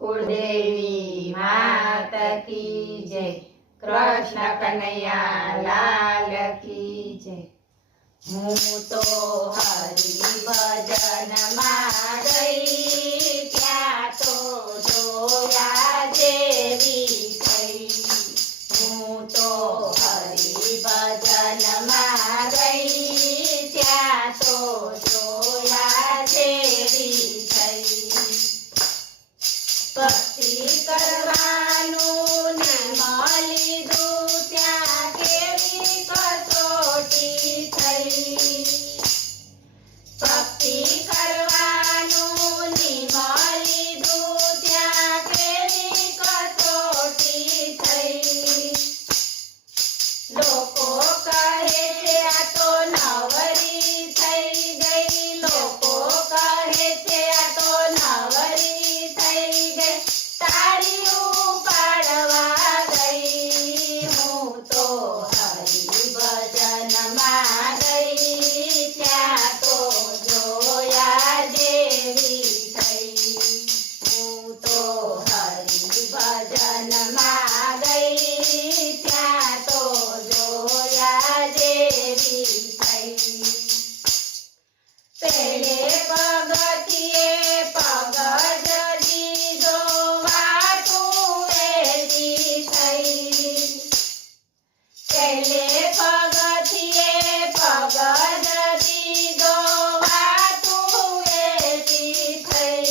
कुलदेवी माता की जय। कृष्ण कन्हैया लाल की जय। हूँ तो हरि भजन में गई, क्या तो जोया जेवी थई। हूँ तो हरि भजन में गई, क्या तो जोया जेवी थई। भक्ति करवानुं नाम लीधुं त्यां केवी कसोटी थई। भक्ति करवानुं नाम लीधुं त्यां केवी कसोटी थई। लोको कहे छे आ तो नवरी थई गई, लोको कहे छे आ तो नवरी थई गई, ताड़ियों पाड़वा गई। हूँ तो हरि भजन में गई, त्यां तो जोया जेवी थई। हूँ तो हरि भजन में गई, त्यां तो जोया जेवी थई। पेले पगथिये पग जदीदो, वाटुं वेली थई। पेले पगथिये पग जदीदो, वाटुं वेली थई।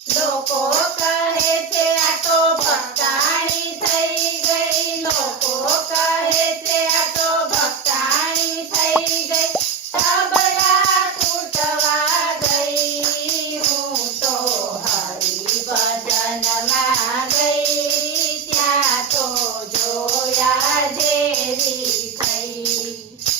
लोको कहे छे आ तो भक्ताणी थई गई, लोको कहे छे आ तो भक्ताणी थई गई, तबला कूटवा गई। हूँ तो हरि भजन में गई, त्यां तो जोया जेवी थई।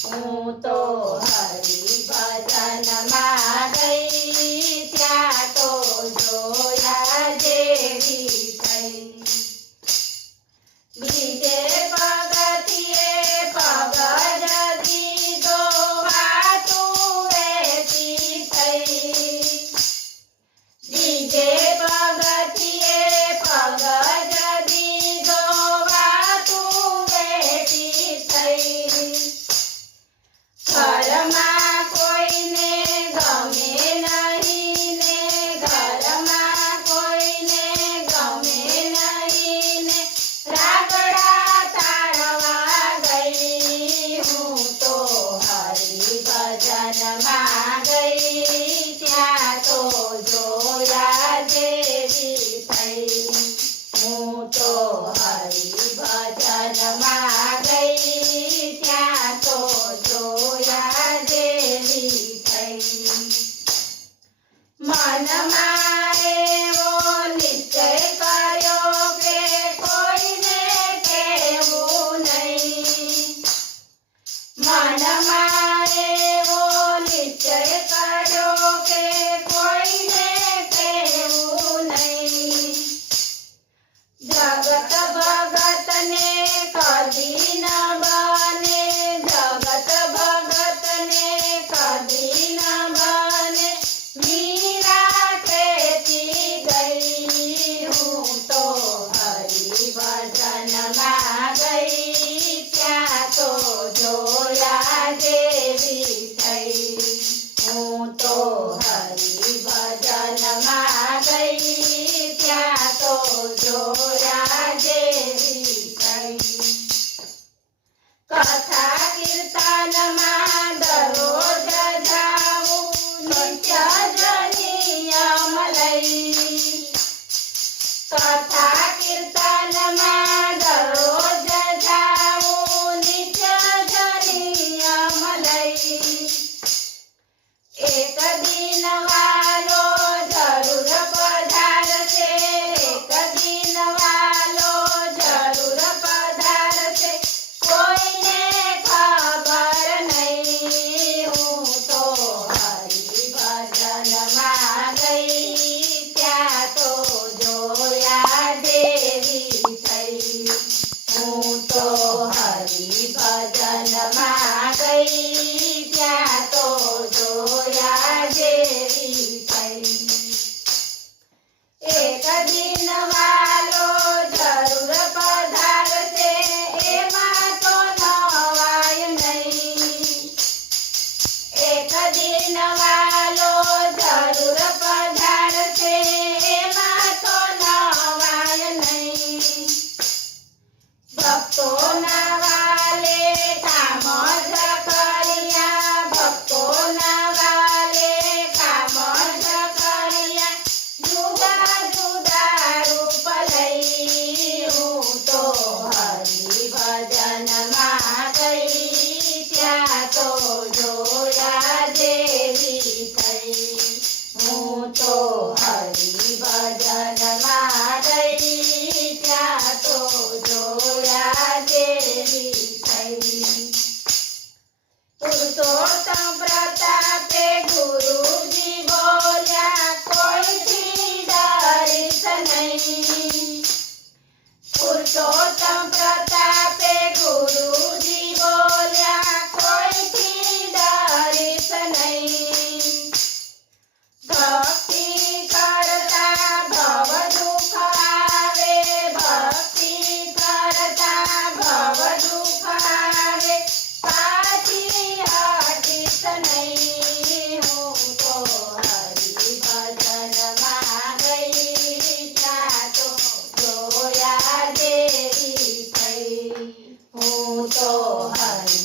हूँ तो हरि भजन में गई, त्यां तो जोया जेवी थई। बीजे पगथिये पग जदीदो, वाटुं वेली थई। बीजे पगथिये पग जदीदो, वाटुं वेली थई। घरमां कोईने गमे नहीं ने, घरमां कोईने गमे नहीं ने, रागड़ा ताड़वा गई। हूँ तो हरि भजन में गई, त्यां तो जोया जेवी थई। हूँ तो हरि भजन में गई, त्यां तो जोया जेवी थई। मन में एवो निश्चय कर्यो के कोईने कहेवुं नहीं। मन में एवो निश्चय कर्यो के कोईने कहेवुं नहीं। जगत भगत ने कदी न बने, जगत भगत ने कदी न बने, मीरा कहती गई। हूँ तो हरि भजन में गई, त्यां तो जोया जेवी थई। हूँ तो हरि भजन में गई, त्यां तो जोया जेवी थई। कथा कीर्तन में दररोज जाऊं, नित्य नियम लई। कथा कीर्तन में दररोज जाऊं, नित्य नियम लई। एक દિનવાલો જરૂર પધારશે એમાં તો નવાય નહીં. ભક્તોના વાલે કામ જ કર્યા, ભક્તોના વાલે કામ જ કર્યા. જુદા જુદા રૂપ લઈ હું તો હરિભજનમાં ગઈ, ત્યાં તો જોયા જેવી થઈ. હું તો હરિભજનમાં ગઈ, ત્યાં તો જોયા જેવી થઈ. પુરુષોત્તમ પ્રતાપે ગુરુજી બોલ્યા કોઈથી ડરીશ નહીં. પુરુષોત્તમ પ્રતાપે ગુરુજી બોલ્યા કોઈથી ડરીશ નહીં. ભક્તિ કરતા ભવ દુઃખ આવે, ભક્તિ કરતા ભવ દુઃખ આવે, પાછી હટીશ નહીં. હું તો હરિભજનમાં ગઈ, ત્યાં તો જોયા જેવી થઈ. હું તો હરિ